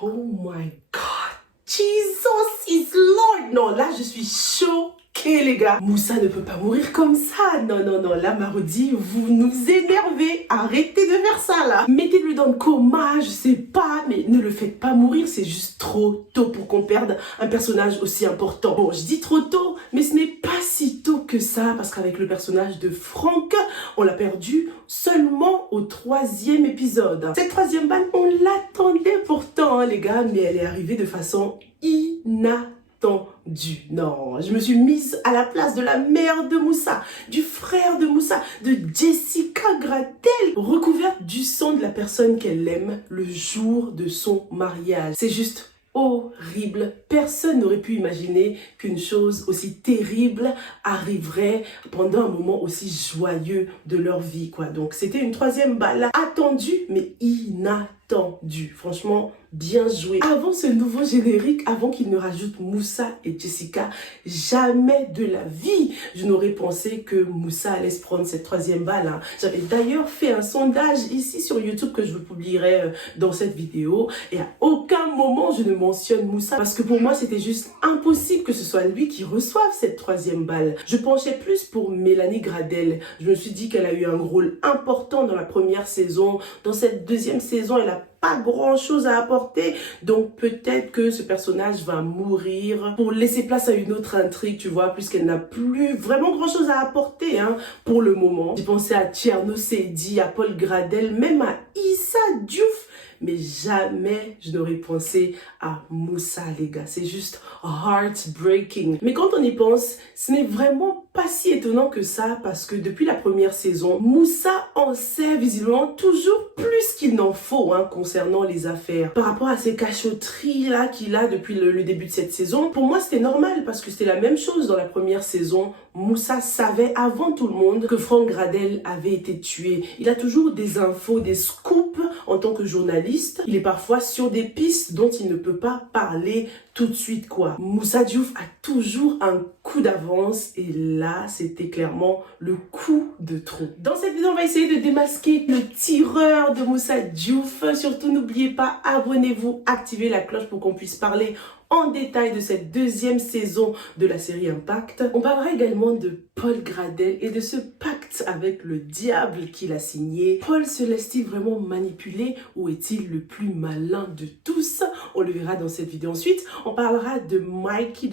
Oh my God, Jesus is Lord. Non, là je suis choquée les gars. Moussa ne peut pas mourir comme ça. Non, non, non, là Marodi, vous nous énervez. Arrêtez de faire ça là. Mettez-le dans le coma, je sais pas, mais ne le faites pas mourir. C'est juste trop tôt pour qu'on perde un personnage aussi important. Bon, je dis trop tôt, mais ce n'est pas si tôt que ça, parce qu'avec le personnage de Frank, on l'a perdu seulement au 3e épisode. Cette 3e balle, on l'attendait pourtant, hein, les gars, mais elle est arrivée de façon inattendue. Non, je me suis mise à la place de la mère de Moussa, du frère de Moussa, de Jessica Gradel, recouverte du sang de la personne qu'elle aime le jour de son mariage. C'est juste horrible. Personne n'aurait pu imaginer qu'une chose aussi terrible arriverait pendant un moment aussi joyeux de leur vie, quoi. Donc, c'était une 3e balle attendue, mais inattendue. Franchement, bien joué. Avant ce nouveau générique, avant qu'il ne rajoute Moussa et Jessica, jamais de la vie, je n'aurais pensé que Moussa allait se prendre cette 3e balle, hein. J'avais d'ailleurs fait un sondage ici sur YouTube que je vous publierai dans cette vidéo. Et à aucun moment, je ne mentionne Moussa parce que pour moi, c'était juste impossible que ce soit lui qui reçoive cette 3e balle. Je penchais plus pour Mélanie Gradel. Je me suis dit qu'elle a eu un rôle important dans la première saison. Dans cette 2e saison, elle a pas grand chose à apporter, donc peut-être que ce personnage va mourir pour laisser place à une autre intrigue, tu vois, puisqu'elle n'a plus vraiment grand chose à apporter, hein, pour le moment. J'ai pensé à Tierno Seydi, à Paul Gradel, même à Issa Diouf, mais jamais je n'aurais pensé à Moussa, les gars. C'est juste heartbreaking. Mais quand on y pense, ce n'est vraiment pas si étonnant que ça, parce que depuis la première saison, Moussa en sait visiblement toujours plus qu'il n'en faut, hein, concernant les affaires. Par rapport à ces cachotteries là qu'il a depuis le début de cette saison, pour moi c'était normal, parce que c'était la même chose dans la première saison. Moussa savait avant tout le monde que Frank Gradel avait été tué. Il a toujours des infos, des scoops en tant que journaliste. Il est parfois sur des pistes dont il ne peut pas parler tout de suite, quoi. Moussa Diouf a toujours un coup d'avance et là, c'était clairement le coup de trop. Dans cette vidéo, on va essayer de démasquer le tireur de Moussa Diouf. Surtout, n'oubliez pas, abonnez-vous, activez la cloche pour qu'on puisse parler en détail de cette 2e saison de la série Impact. On parlera également de Paul Gradel et de ce pacte avec le diable qu'il a signé. Paul se laisse-t-il vraiment manipuler ou est-il le plus malin de tous? On le verra dans cette vidéo. Ensuite, on parlera de Mikey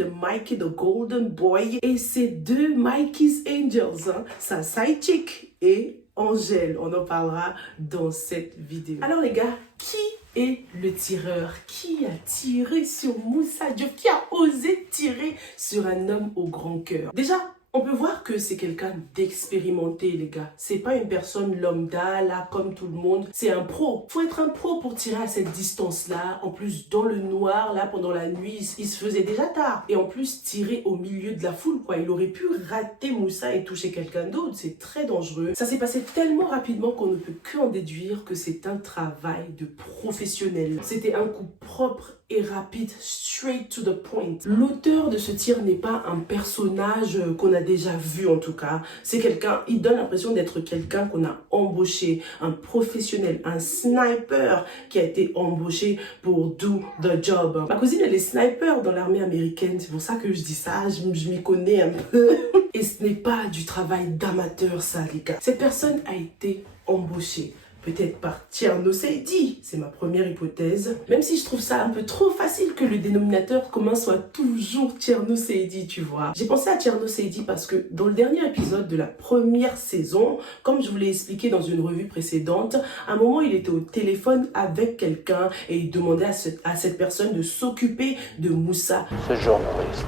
the Golden Boy et ses 2 Mikey's Angels, hein, sa side chick et Angèle. On en parlera dans cette vidéo. Alors les gars, qui est le tireur? Qui a tiré sur Moussa Diouf? Qui a osé tirer sur un homme au grand cœur? Déjà, on peut voir que c'est quelqu'un d'expérimenté, les gars. C'est pas une personne lambda, là, comme tout le monde. C'est un pro. Faut être un pro pour tirer à cette distance-là. En plus, dans le noir, là, pendant la nuit, il se faisait déjà tard. Et en plus, tirer au milieu de la foule, quoi. Il aurait pu rater Moussa et toucher quelqu'un d'autre. C'est très dangereux. Ça s'est passé tellement rapidement qu'on ne peut qu'en déduire que c'est un travail de professionnel. C'était un coup propre et rapide, straight to the point. L'auteur de ce tir n'est pas un personnage qu'on a déjà vu, en tout cas. C'est quelqu'un, il donne l'impression d'être quelqu'un qu'on a embauché, un professionnel, un sniper qui a été embauché pour do the job. Ma cousine, elle est sniper dans l'armée américaine, c'est pour ça que je dis ça, je m'y connais un peu. Et ce n'est pas du travail d'amateur, ça, les gars. Cette personne a été embauchée. Peut-être par Tierno Seydi, c'est ma première hypothèse. Même si je trouve ça un peu trop facile que le dénominateur commun soit toujours Tierno Seydi, tu vois. J'ai pensé à Tierno Seydi parce que dans le dernier épisode de la première saison, comme je vous l'ai expliqué dans une revue précédente, à un moment il était au téléphone avec quelqu'un et il demandait à cette personne de s'occuper de Moussa. Ce journaliste,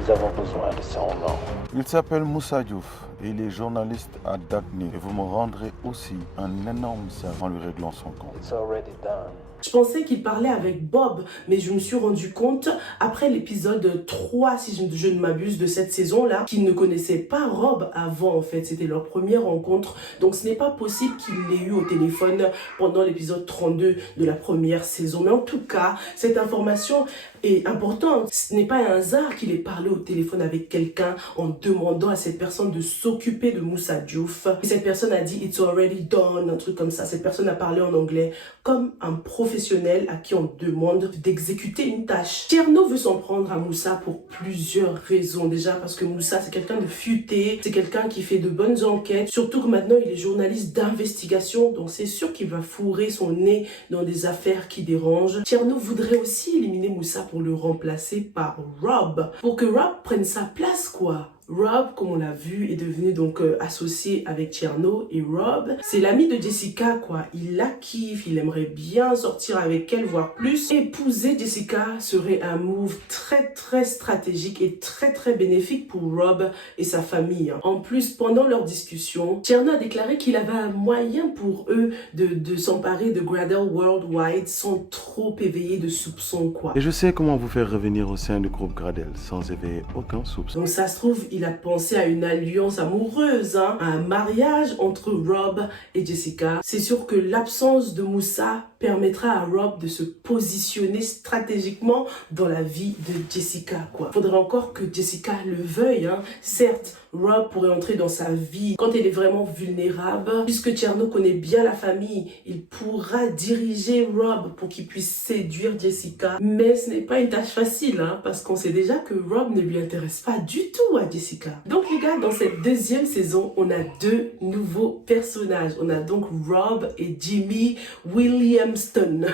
nous avons besoin de son nom. Il s'appelle Moussa Diouf. Il est journaliste à Dagny et vous me rendrez aussi un énorme service en lui réglant son compte. It's already done. Je pensais qu'il parlait avec Bob, mais je me suis rendu compte, après l'épisode 3, si je ne m'abuse, de cette saison-là, qu'il ne connaissait pas Rob avant, en fait. C'était leur première rencontre. Donc, ce n'est pas possible qu'il l'ait eu au téléphone pendant l'épisode 32 de la première saison. Mais en tout cas, cette information est importante. Ce n'est pas un hasard qu'il ait parlé au téléphone avec quelqu'un en demandant à cette personne de s'occuper de Moussa Diouf. Et cette personne a dit « It's already done », un truc comme ça. Cette personne a parlé en anglais comme un professionnel à qui on demande d'exécuter une tâche. Tierno veut s'en prendre à Moussa pour plusieurs raisons. Déjà parce que Moussa, c'est quelqu'un de futé, c'est quelqu'un qui fait de bonnes enquêtes, surtout que maintenant il est journaliste d'investigation, donc c'est sûr qu'il va fourrer son nez dans des affaires qui dérangent. Tierno voudrait aussi éliminer Moussa pour le remplacer par Rob, pour que Rob prenne sa place quoi. Rob, comme on l'a vu, est devenu donc associé avec Tierno, et Rob, c'est l'ami de Jessica quoi. Il la kiffe, il aimerait bien sortir avec elle, voire plus. Épouser Jessica serait un move très stratégique et très bénéfique pour Rob et sa famille. En plus, pendant leur discussion, Tierno a déclaré qu'il avait un moyen pour eux de s'emparer de Gradel Worldwide sans trop éveiller de soupçons quoi. Et je sais comment vous faire revenir au sein du groupe Gradel sans éveiller aucun soupçon. Donc ça se trouve, il a pensé à une alliance amoureuse, à un mariage entre Rob et Jessica. C'est sûr que l'absence de Moussa permettra à Rob de se positionner stratégiquement dans la vie de Jessica quoi. Faudrait encore que Jessica le veuille. Certes, Rob pourrait entrer dans sa vie quand elle est vraiment vulnérable. Puisque Tierno connaît bien la famille, il pourra diriger Rob pour qu'il puisse séduire Jessica. Mais ce n'est pas une tâche facile, parce qu'on sait déjà que Rob ne lui intéresse pas du tout à Jessica. Donc les gars, dans cette deuxième saison, on a deux nouveaux personnages. On a donc Rob et Jimmy Williamston.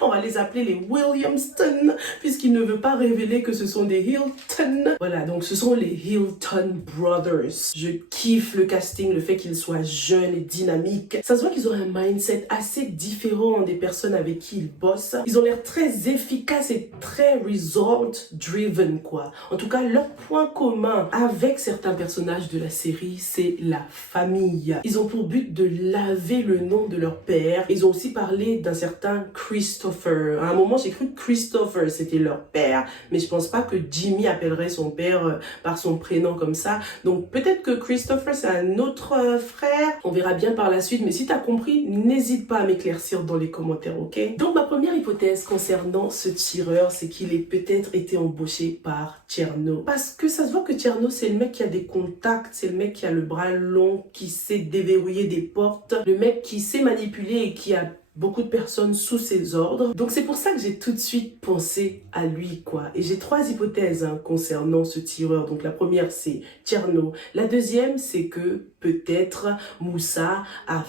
On va les appeler les Williamston, puisqu'il ne veut pas révéler que ce sont des Hilton. Voilà, donc ce sont les Hilton Brothers. Je kiffe le casting, le fait qu'ils soient jeunes et dynamiques. Ça se voit qu'ils ont un mindset assez différent des personnes avec qui ils bossent. Ils ont l'air très efficaces et très result driven, quoi. En tout cas, leur point commun avec certains personnages de la série, c'est la famille. Ils ont pour but de laver le nom de leur père. Ils ont aussi parlé d'un certain Christopher. À un moment, j'ai cru que Christopher, c'était leur père, mais je pense pas que Jimmy appellerait son père par son prénom comme ça. Donc, peut-être que Christopher, c'est un autre frère. On verra bien par la suite, mais si tu as compris, n'hésite pas à m'éclaircir dans les commentaires, ok? Donc, ma première hypothèse concernant ce tireur, c'est qu'il ait peut-être été embauché par Tierno. Parce que ça se voit que Tierno, c'est le mec qui a des contacts, c'est le mec qui a le bras long, qui sait déverrouiller des portes, le mec qui sait manipuler et qui a beaucoup de personnes sous ses ordres. Donc c'est pour ça que j'ai tout de suite pensé à lui quoi. Et j'ai trois hypothèses concernant ce tireur. Donc la première c'est Tierno. La deuxième c'est que peut-être Moussa a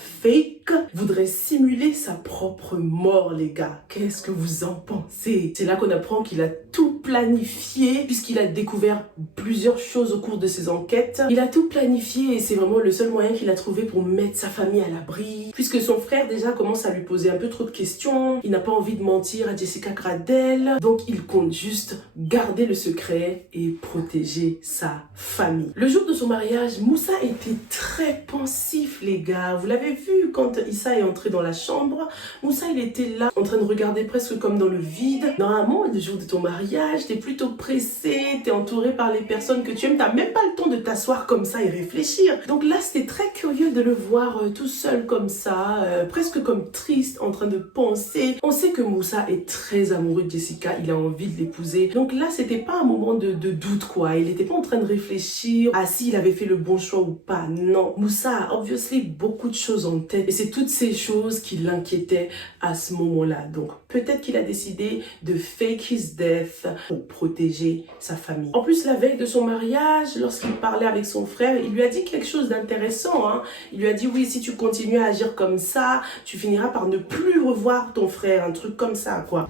voudrait simuler sa propre mort les gars. Qu'est-ce que vous en pensez? C'est là qu'on apprend qu'il a tout planifié puisqu'il a découvert plusieurs choses au cours de ses enquêtes. Il a tout planifié et c'est vraiment le seul moyen qu'il a trouvé pour mettre sa famille à l'abri. Puisque son frère déjà commence à lui poser un peu trop de questions. Il n'a pas envie de mentir à Jessica Gradel. Donc il compte juste garder le secret et protéger sa famille. Le jour de son mariage, Moussa était très pensif les gars. Vous l'avez vu quand Issa est entré dans la chambre. Moussa il était là en train de regarder presque comme dans le vide. Normalement le jour de ton mariage, t'es plutôt pressé, t'es entouré par les personnes que tu aimes. T'as même pas le temps de t'asseoir comme ça et réfléchir. Donc là c'était très curieux de le voir tout seul comme ça, presque comme triste, en train de penser. On sait que Moussa est très amoureux de Jessica, il a envie de l'épouser. Donc là, c'était pas un moment de doute quoi. Il était pas en train de réfléchir à s'il avait fait le bon choix ou pas. Non, Moussa a obviously beaucoup de choses en tête et c'est toutes ces choses qui l'inquiétaient à ce moment-là. Donc peut-être qu'il a décidé de fake his death pour protéger sa famille. En plus, la veille de son mariage, lorsqu'il parlait avec son frère, il lui a dit quelque chose d'intéressant. Il lui a dit oui, si tu continues à agir comme ça, tu finiras par ne plus revoir ton frère, un truc comme ça quoi.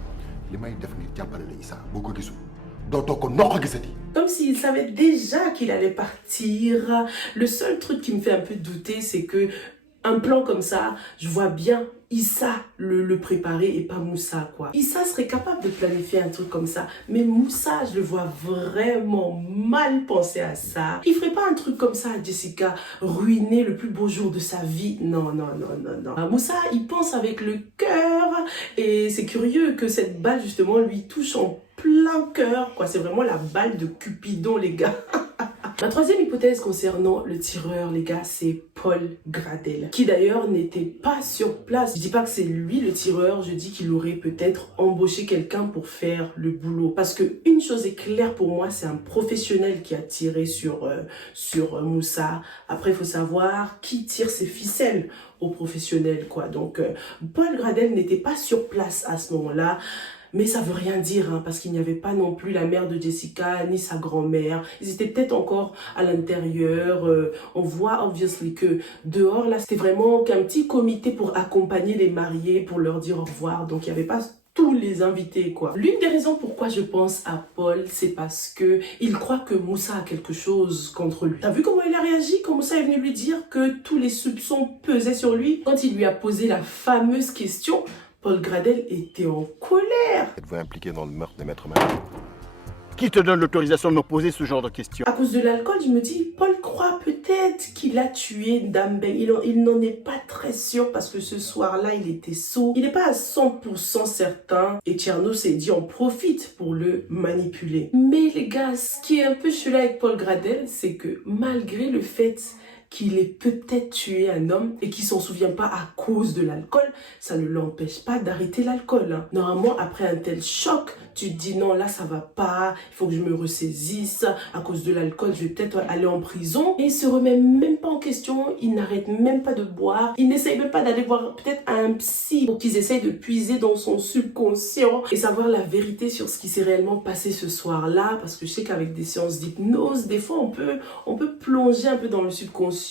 Comme s'il savait déjà qu'il allait partir. Le seul truc qui me fait un peu douter, c'est que un plan comme ça, je vois bien Issa le préparer et pas Moussa quoi. Issa serait capable de planifier un truc comme ça, mais Moussa, je le vois vraiment mal penser à ça. Il ferait pas un truc comme ça à Jessica, ruiner le plus beau jour de sa vie. Non. Moussa, il pense avec le cœur et c'est curieux que cette balle justement lui touche en plein cœur quoi. C'est vraiment la balle de Cupidon les gars. Ma troisième hypothèse concernant le tireur, les gars, c'est Paul Gradel, qui d'ailleurs n'était pas sur place. Je dis pas que c'est lui le tireur, je dis qu'il aurait peut-être embauché quelqu'un pour faire le boulot. Parce que une chose est claire pour moi, c'est un professionnel qui a tiré sur Moussa. Après, il faut savoir qui tire ses ficelles aux professionnels, quoi. Donc, Paul Gradel n'était pas sur place à ce moment-là. Mais ça veut rien dire, hein, parce qu'il n'y avait pas non plus la mère de Jessica, ni sa grand-mère. Ils étaient peut-être encore à l'intérieur. On voit, obviously, que dehors, là, c'était vraiment qu'un petit comité pour accompagner les mariés, pour leur dire au revoir. Donc, il n'y avait pas tous les invités, quoi. L'une des raisons pourquoi je pense à Paul, c'est parce que il croit que Moussa a quelque chose contre lui. T'as vu comment il a réagi quand Moussa est venu lui dire que tous les soupçons pesaient sur lui? Quand il lui a posé la fameuse question, Paul Gradel était en colère. Êtes-vous impliqué dans le meurtre des maîtres Meng? Qui te donne l'autorisation de me poser ce genre de questions? À cause de l'alcool, je me dis, Paul croit peut-être qu'il a tué Dame Beng. Il n'en est pas très sûr parce que ce soir-là, il était sot. Il n'est pas à 100% certain. Et Tcherno s'est dit, on profite pour le manipuler. Mais les gars, ce qui est un peu chelou avec Paul Gradel, c'est que malgré le fait qu'il ait peut-être tué un homme et qu'il s'en souvient pas à cause de l'alcool, ça ne l'empêche pas d'arrêter l'alcool. Hein. Normalement, après un tel choc, tu te dis non, là ça va pas, il faut que je me ressaisisse, à cause de l'alcool, je vais peut-être aller en prison. Et il se remet même pas en question, il n'arrête même pas de boire, il n'essaye même pas d'aller voir peut-être un psy pour qu'ils essayent de puiser dans son subconscient et savoir la vérité sur ce qui s'est réellement passé ce soir-là, parce que je sais qu'avec des séances d'hypnose, des fois on peut plonger un peu dans le subconscient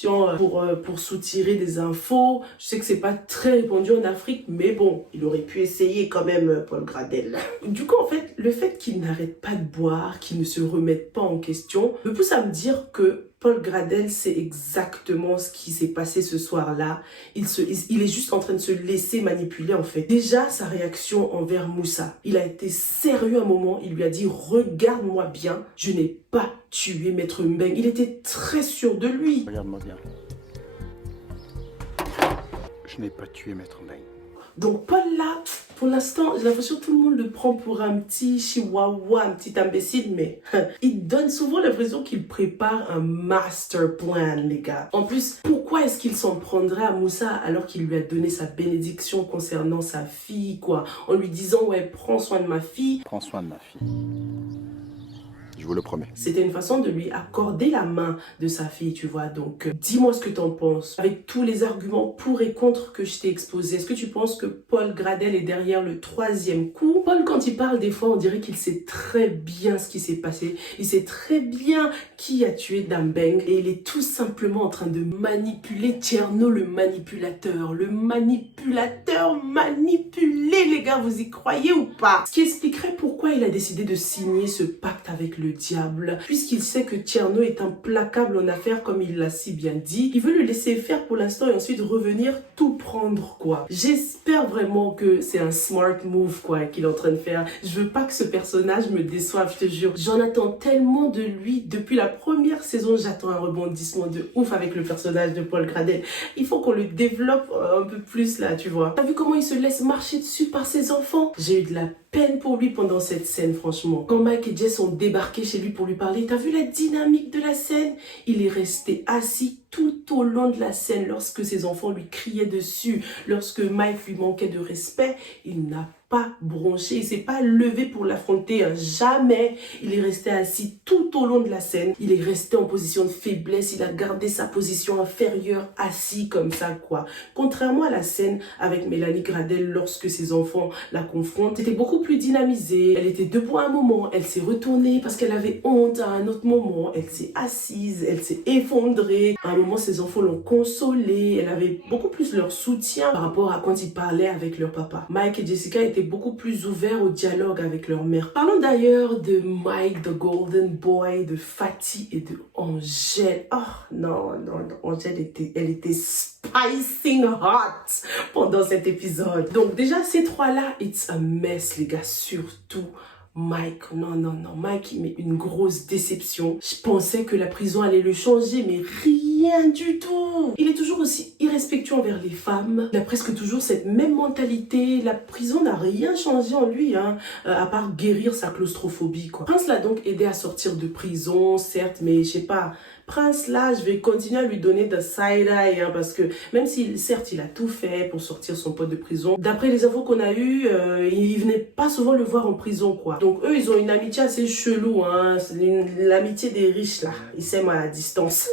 pour soutirer des infos. Je sais que c'est pas très répandu en Afrique, mais bon, il aurait pu essayer quand même, Paul Gradel. Du coup, en fait, le fait qu'il n'arrête pas de boire, qu'il ne se remette pas en question, me pousse à me dire que Paul Gradel sait exactement ce qui s'est passé ce soir-là. Il est juste en train de se laisser manipuler, en fait. Déjà, sa réaction envers Moussa. Il a été sérieux un moment. Il lui a dit, regarde-moi bien, je n'ai pas tué Maître Mbeng. Il était très sûr de lui. Regarde-moi bien. Je n'ai pas tué Maître Mbeng. Donc Paul là, pour l'instant, j'ai l'impression que tout le monde le prend pour un petit chihuahua, un petit imbécile, mais il donne souvent l'impression qu'il prépare un master plan, les gars. En plus, pourquoi est-ce qu'il s'en prendrait à Moussa alors qu'il lui a donné sa bénédiction concernant sa fille, quoi, en lui disant, ouais, prends soin de ma fille. Prends soin de ma fille. Je vous le promets. C'était une façon de lui accorder la main de sa fille, tu vois. Donc, dis-moi ce que t'en penses. Avec tous les arguments pour et contre que je t'ai exposés, est-ce que tu penses que Paul Gradel est derrière le troisième coup? Paul, quand il parle, des fois, on dirait qu'il sait très bien ce qui s'est passé. Il sait très bien qui a tué Dame Beng. Et il est tout simplement en train de manipuler Tcherno, le manipulateur. Le manipulateur manipulé, les gars, vous y croyez ou pas? Ce qui expliquerait pourquoi il a décidé de signer ce pacte avec le diable, puisqu'il sait que Tcherno est implacable en affaires comme il l'a si bien dit. Il veut le laisser faire pour l'instant et ensuite revenir tout prendre, quoi. J'espère vraiment que c'est un smart move, quoi, qu'il est en train de faire. Je veux pas que ce personnage me déçoive, je te jure. J'en attends tellement de lui. Depuis la première saison, j'attends un rebondissement de ouf avec le personnage de Paul Gradel. Il faut qu'on le développe un peu plus là, tu vois. T'as vu comment il se laisse marcher dessus par ses enfants? J'ai eu de la peine pour lui pendant cette scène, franchement. Quand Mike et Jess ont débarqué chez lui pour lui parler, t'as vu la dynamique de la scène? Il est resté assis tout au long de la scène lorsque ses enfants lui criaient dessus, lorsque Mike lui manquait de respect. Il n'a pas bronché, il s'est pas levé pour l'affronter, hein. Jamais. Il est resté assis tout au long de la scène. Il est resté en position de faiblesse, il a gardé sa position inférieure, assis comme ça, quoi. Contrairement à la scène avec Mélanie Gradel lorsque ses enfants la confrontent, c'était beaucoup plus dynamisé. Elle était debout à un moment, elle s'est retournée parce qu'elle avait honte à un autre moment, elle s'est assise, elle s'est effondrée. À un moment, ses enfants l'ont consolée, elle avait beaucoup plus leur soutien par rapport à quand ils parlaient avec leur papa. Mike et Jessica étaient beaucoup plus ouverts au dialogue avec leur mère. Parlons d'ailleurs de Mike, the Golden Boy, de Fatih et de Angèle. Oh non, Angèle elle était spicing hot pendant cet épisode. Donc déjà, ces trois-là, it's a mess, les gars, surtout Mike, non, Mike, il met une grosse déception. Je pensais que la prison allait le changer, mais rien du tout. Il est toujours aussi irrespectueux envers les femmes. Il a presque toujours cette même mentalité. La prison n'a rien changé en lui, hein, à part guérir sa claustrophobie, quoi. Prince l'a donc aidé à sortir de prison, certes, mais je sais pas... Prince, là, je vais continuer à lui donner de side-eye, hein, parce que même s'il, certes, il a tout fait pour sortir son pote de prison, d'après les infos qu'on a eues, il venait pas souvent le voir en prison, quoi. Donc, eux, ils ont une amitié assez chelou, hein. C'est l'amitié des riches, là. Ils s'aiment à distance.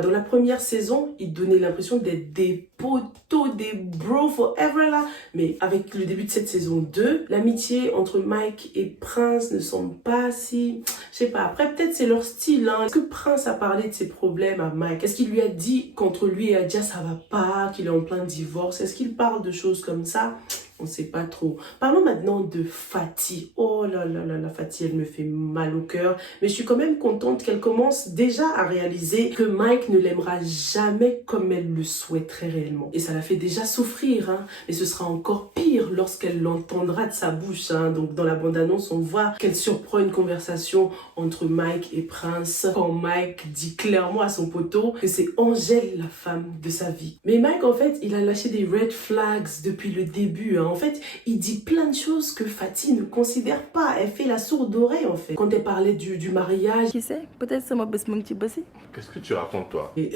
Dans la première saison, ils donnaient l'impression d'être des potos, des bros forever, là. Mais avec le début de cette saison 2, l'amitié entre Mike et Prince ne semble pas si... Je sais pas, après, peut-être c'est leur style, hein. Est-ce que Prince a parlé de ses problèmes à Mike? Est-ce qu'il lui a dit qu'entre lui et Adja ça va pas, qu'il est en plein divorce? Est-ce qu'il parle de choses comme ça? On sait pas trop. Parlons maintenant de Fati. Oh là là là, la Fati, elle me fait mal au cœur. Mais je suis quand même contente qu'elle commence déjà à réaliser que Mike ne l'aimera jamais comme elle le souhaiterait réellement. Et ça la fait déjà souffrir, hein. Et ce sera encore pire lorsqu'elle l'entendra de sa bouche, hein. Donc dans la bande-annonce, on voit qu'elle surprend une conversation entre Mike et Prince. Quand Mike dit clairement à son poteau que c'est Angèle la femme de sa vie. Mais Mike, en fait, il a lâché des red flags depuis le début, hein. En fait, il dit plein de choses que Fati ne considère pas. Elle fait la sourde oreille, en fait. Quand elle parlait du mariage... Qui sait? Peut-être c'est mon best mon petit bossy. Qu'est-ce que tu racontes, toi? Et...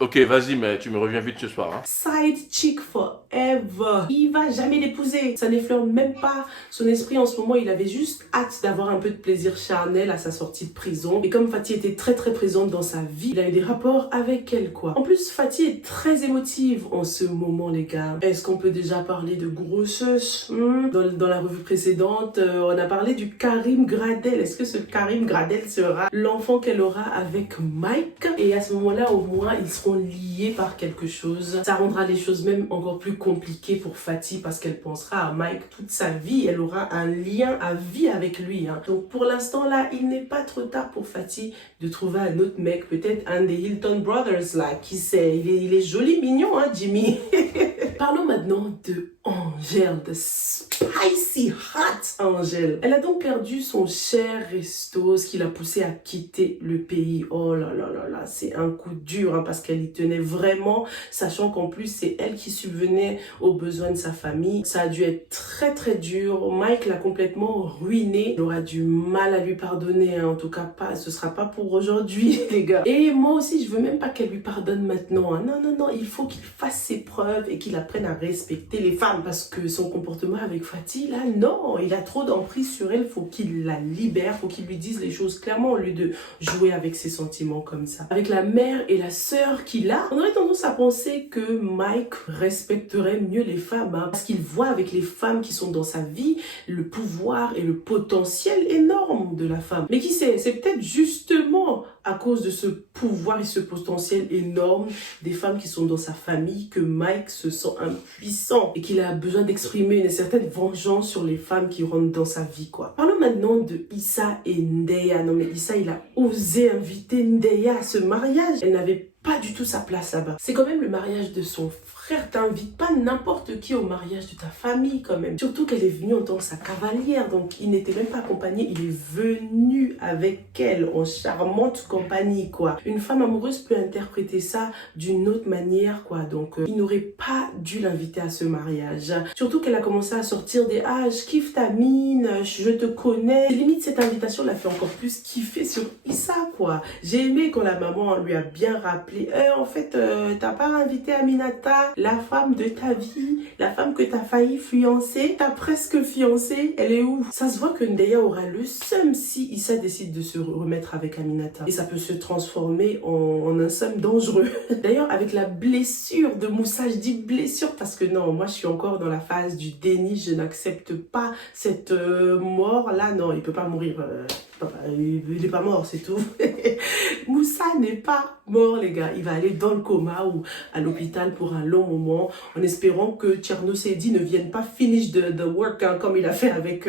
Ok, vas-y, mais tu me reviens vite ce soir, hein. Side chick forever. Il va jamais l'épouser. Ça n'effleure même pas son esprit en ce moment. Il avait juste hâte d'avoir un peu de plaisir charnel à sa sortie de prison. Et comme Fati était très très présente dans sa vie, il a eu des rapports avec elle, quoi. En plus, Fati est très émotive en ce moment, les gars. Est-ce qu'on peut déjà parler de grossesse? Dans la revue précédente, on a parlé du Karim Gradel. Est-ce que ce Karim Gradel sera l'enfant qu'elle aura avec Mike? Et à ce moment-là, au moins, ils seront liés par quelque chose. Ça rendra les choses même encore plus compliquées pour Fati parce qu'elle pensera à Mike toute sa vie. Elle aura un lien à vie avec lui, hein. Donc pour l'instant là, il n'est pas trop tard pour Fati de trouver un autre mec, peut-être un des Hilton Brothers là, qui sait. Il est joli, mignon, hein, Jimmy. Parlons maintenant de Angèle, de spicy hot Angèle. Elle a donc perdu son cher resto, ce qui l'a poussée à quitter le pays. Oh là là là là, c'est un coup dur, hein, parce qu'elle y tenait vraiment, sachant qu'en plus c'est elle qui subvenait aux besoins de sa famille. Ça a dû être très très dur. Mike l'a complètement ruiné. Il aura du mal à lui pardonner, hein. En tout cas pas, ce sera pas pour aujourd'hui les gars. Et moi aussi je veux même pas qu'elle lui pardonne maintenant, hein. Non, il faut qu'il fasse ses preuves et qu'il apprenne à respecter les femmes, parce que son comportement avec Fati là, non, il a trop d'emprise sur elle. Faut qu'il la libère, faut qu'il lui dise les choses clairement au lieu de jouer avec ses sentiments comme ça. Avec la mère et la sœur qu'il a, on aurait tendance à penser que Mike respecterait mieux les femmes, hein, parce qu'il voit avec les femmes qui sont dans sa vie le pouvoir et le potentiel énorme de la femme. Mais qui sait, c'est peut-être justement à cause de ce pouvoir et ce potentiel énorme des femmes qui sont dans sa famille que Mike se sent impuissant et qu'il a besoin d'exprimer une certaine vengeance sur les femmes qui rentrent dans sa vie, quoi. Parlons maintenant de Issa et Ndeya. Non mais Issa, il a osé inviter Ndeya à ce mariage. Elle n'avait pas du tout sa place là-bas. C'est quand même le mariage de son frère. T'invites pas n'importe qui au mariage de ta famille quand même. Surtout qu'elle est venue en tant que sa cavalière. Donc il n'était même pas accompagné. Il est venu avec elle en charmante compagnie, quoi. Une femme amoureuse peut interpréter ça d'une autre manière, quoi. Donc il n'aurait pas dû l'inviter à ce mariage. Surtout qu'elle a commencé à sortir des « Ah, je kiffe ta mine, je te connais ». Limite, cette invitation l'a fait encore plus kiffer sur Issa, quoi. J'ai aimé quand la maman lui a bien rappelé « En fait, t'as pas invité Aminata, la femme de ta vie, la femme que t'as failli fiancer, t'as presque fiancée, elle est où ?» Ça se voit que Ndeya aura le seum si Issa décide de se remettre avec Aminata. Et ça peut se transformer en un seum dangereux. D'ailleurs, avec la blessure de Moussa, je dis blessure parce que non, moi je suis encore dans la phase du déni, je n'accepte pas cette mort là, non, il peut pas mourir. Il n'est pas mort, c'est tout. Moussa n'est pas mort, les gars. Il va aller dans le coma ou à l'hôpital pour un long moment, en espérant que Tcherno Seydi ne vienne pas finish the work, hein, comme il a fait avec,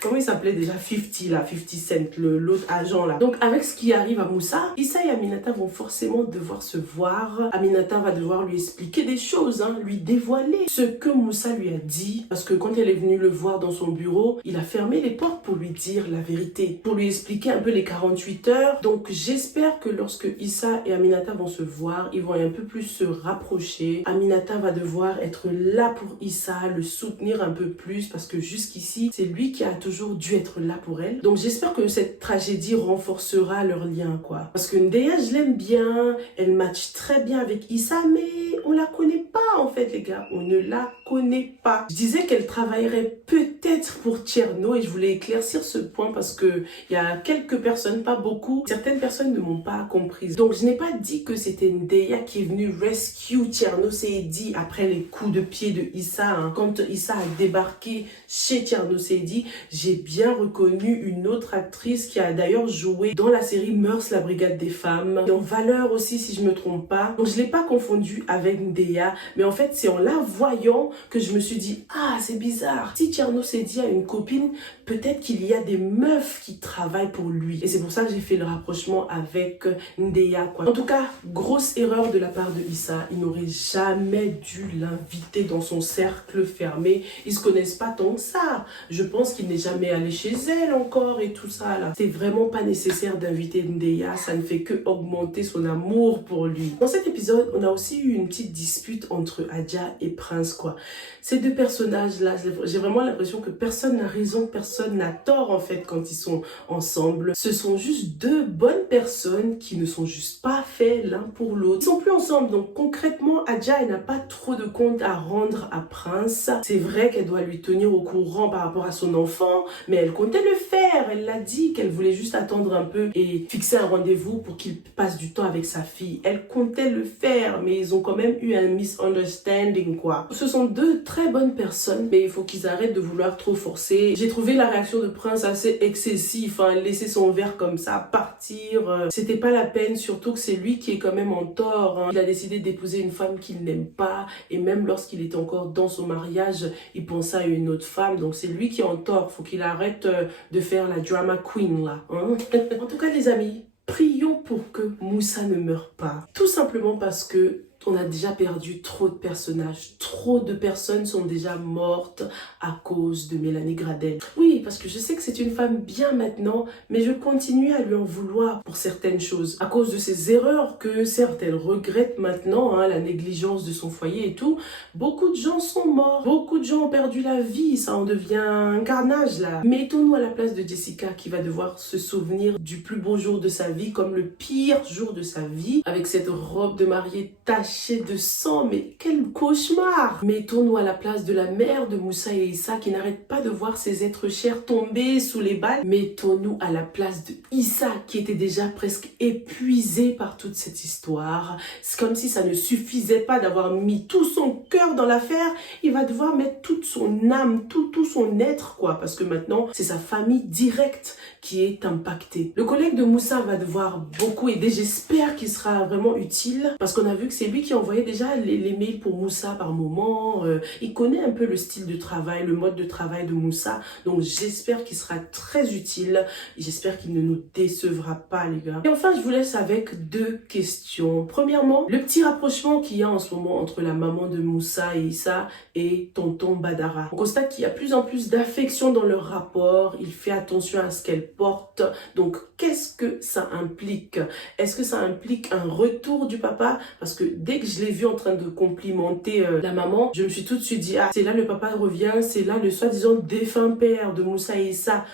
comment il s'appelait déjà, 50 là, 50 Cent, l'autre agent là. Donc avec ce qui arrive à Moussa, Issa et Aminata vont forcément devoir se voir. Aminata va devoir lui expliquer des choses, hein, lui dévoiler ce que Moussa lui a dit. Parce que quand elle est venue le voir dans son bureau, il a fermé les portes pour lui dire la vérité, pour lui expliquer un peu les 48 heures. Donc j'espère que lorsque Issa et Aminata vont se voir, ils vont un peu plus se rapprocher. Aminata va devoir être là pour Issa, le soutenir un peu plus parce que jusqu'ici, c'est lui qui a toujours dû être là pour elle. Donc j'espère que cette tragédie renforcera leur lien, quoi. Parce que Ndeya, je l'aime bien, elle match très bien avec Issa, mais on la connaît pas en fait, les gars. On ne la connaît pas. Je disais qu'elle travaillerait peut-être pour Tcherno et je voulais éclaircir ce point parce que il y a quelques personnes, pas beaucoup, certaines personnes ne m'ont pas comprise. Donc je n'ai pas dit que c'était Ndeya qui est venue rescue Tcherno Seydi après les coups de pied de Issa, hein. Quand Issa a débarqué chez Tcherno Seydi, j'ai bien reconnu une autre actrice qui a d'ailleurs joué dans la série Mœurs, la brigade des femmes, dans Valeur aussi si je me trompe pas. Donc je l'ai pas confondue avec Ndeya, mais en fait c'est en la voyant que je me suis dit, ah c'est bizarre, si Tcherno Seydi a une copine, peut-être qu'il y a des meufs qui travaillent pour lui. Et c'est pour ça que j'ai fait le rapprochement avec Ndeya, quoi. En tout cas, grosse erreur de la part de Issa. Il n'aurait jamais dû l'inviter dans son cercle fermé. Ils se connaissent pas tant que ça. Je pense qu'il n'est jamais allé chez elle encore et tout ça, là. C'est vraiment pas nécessaire d'inviter Ndeya. Ça ne fait que augmenter son amour pour lui. Dans cet épisode, on a aussi eu une petite dispute entre Adja et Prince, quoi. Ces deux personnages-là, j'ai vraiment l'impression que personne n'a raison, personne n'a tort en fait quand ils sont ensemble. Ce sont juste deux bonnes personnes qui ne sont juste pas faits l'un pour l'autre. Ils sont plus ensemble, donc concrètement, Adja, elle n'a pas trop de compte à rendre à Prince. C'est vrai qu'elle doit lui tenir au courant par rapport à son enfant, mais elle comptait le faire. Elle l'a dit qu'elle voulait juste attendre un peu et fixer un rendez-vous pour qu'il passe du temps avec sa fille. Elle comptait le faire, mais ils ont quand même eu un misunderstanding, quoi. Ce sont deux très bonnes personnes, mais il faut qu'ils arrêtent de vouloir trop forcer. J'ai trouvé la réaction de Prince assez excessive, hein, laisser son verre comme ça partir, c'était pas la peine, surtout que c'est lui qui est quand même en tort, hein. Il a décidé d'épouser une femme qu'il n'aime pas, et même lorsqu'il était encore dans son mariage, il pensait à une autre femme, donc c'est lui qui est en tort. Faut qu'il arrête de faire la drama queen là, hein. En tout cas les amis, prions pour que Moussa ne meure pas, tout simplement parce que on a déjà perdu trop de personnages. Trop de personnes sont déjà mortes à cause de Mélanie Gradel. Oui, parce que je sais que c'est une femme bien maintenant, mais je continue à lui en vouloir pour certaines choses. À cause de ses erreurs que, certes, elle regrette maintenant, hein, la négligence de son foyer et tout. Beaucoup de gens sont morts. Beaucoup de gens ont perdu la vie. Ça en devient un carnage, là. Mettons-nous à la place de Jessica qui va devoir se souvenir du plus beau jour de sa vie comme le pire jour de sa vie. Avec cette robe de mariée tachée de sang, mais quel cauchemar! Mettons-nous à la place de la mère de Moussa et Issa qui n'arrête pas de voir ses êtres chers tomber sous les balles. Mettons-nous à la place de Issa qui était déjà presque épuisé par toute cette histoire. C'est comme si ça ne suffisait pas d'avoir mis tout son cœur dans l'affaire. Il va devoir mettre toute son âme, tout son être, quoi, parce que maintenant c'est sa famille directe qui est impactée. Le collègue de Moussa va devoir beaucoup aider. J'espère qu'il sera vraiment utile parce qu'on a vu que c'est lui qui envoyait déjà les mails pour Moussa par moment. Il connaît un peu le style de travail, le mode de travail de Moussa. Donc j'espère qu'il sera très utile. J'espère qu'il ne nous décevra pas, les gars. Et enfin, je vous laisse avec deux questions. Premièrement, le petit rapprochement qu'il y a en ce moment entre la maman de Moussa et Issa et tonton Badara. On constate qu'il y a plus en plus d'affection dans leur rapport. Il fait attention à ce qu'elle porte. Donc, qu'est-ce que ça implique? Est-ce que ça implique un retour du papa? Parce que dès que je l'ai vu en train de complimenter la maman, je me suis tout de suite dit, ah, c'est là le papa revient, c'est là le soi-disant défunt père de Moussa et Issa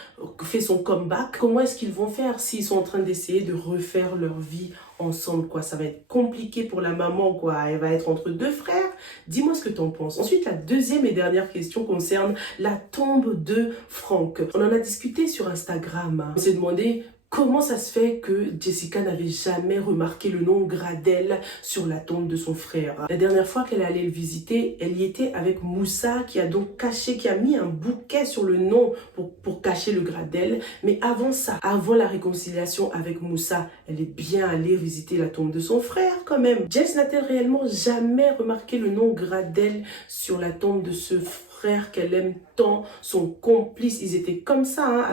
fait son comeback. Comment est-ce qu'ils vont faire s'ils sont en train d'essayer de refaire leur vie ensemble, quoi? Ça va être compliqué pour la maman, quoi. Elle va être entre deux frères. Dis-moi ce que t'en penses. Ensuite, la deuxième et dernière question concerne la tombe de Franck. On en a discuté sur Instagram. On s'est demandé Comment ça se fait que Jessica n'avait jamais remarqué le nom Gradel sur la tombe de son frère? La dernière fois qu'elle allait le visiter, elle y était avec Moussa qui a donc qui a mis un bouquet sur le nom pour cacher le Gradel. Mais avant ça, avant la réconciliation avec Moussa, elle est bien allée visiter la tombe de son frère quand même. Jess n'a-t-elle réellement jamais remarqué le nom Gradel sur la tombe de ce frère qu'elle aime tant, son complice? Ils étaient comme ça hein,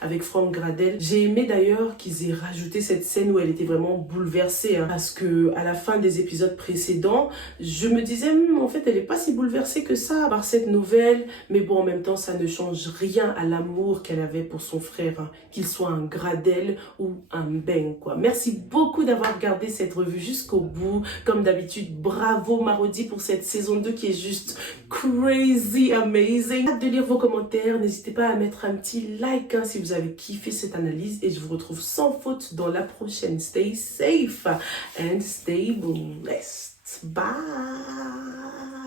avec Franck Gradel. J'ai aimé d'ailleurs qu'ils aient rajouté cette scène où elle était vraiment bouleversée hein, parce que à la fin des épisodes précédents, je me disais en fait elle est pas si bouleversée que ça par cette nouvelle, mais bon en même temps ça ne change rien à l'amour qu'elle avait pour son frère, hein, qu'il soit un Gradel ou un Beng quoi. Merci beaucoup d'avoir regardé cette revue jusqu'au bout. Comme d'habitude, bravo Marodi pour cette saison 2 qui est juste crazy amazing. Hâte de lire vos commentaires, n'hésitez pas à mettre un petit like hein, si vous avez kiffé cette analyse et je vous retrouve sans faute dans la prochaine. Stay safe and stay blessed. Bye.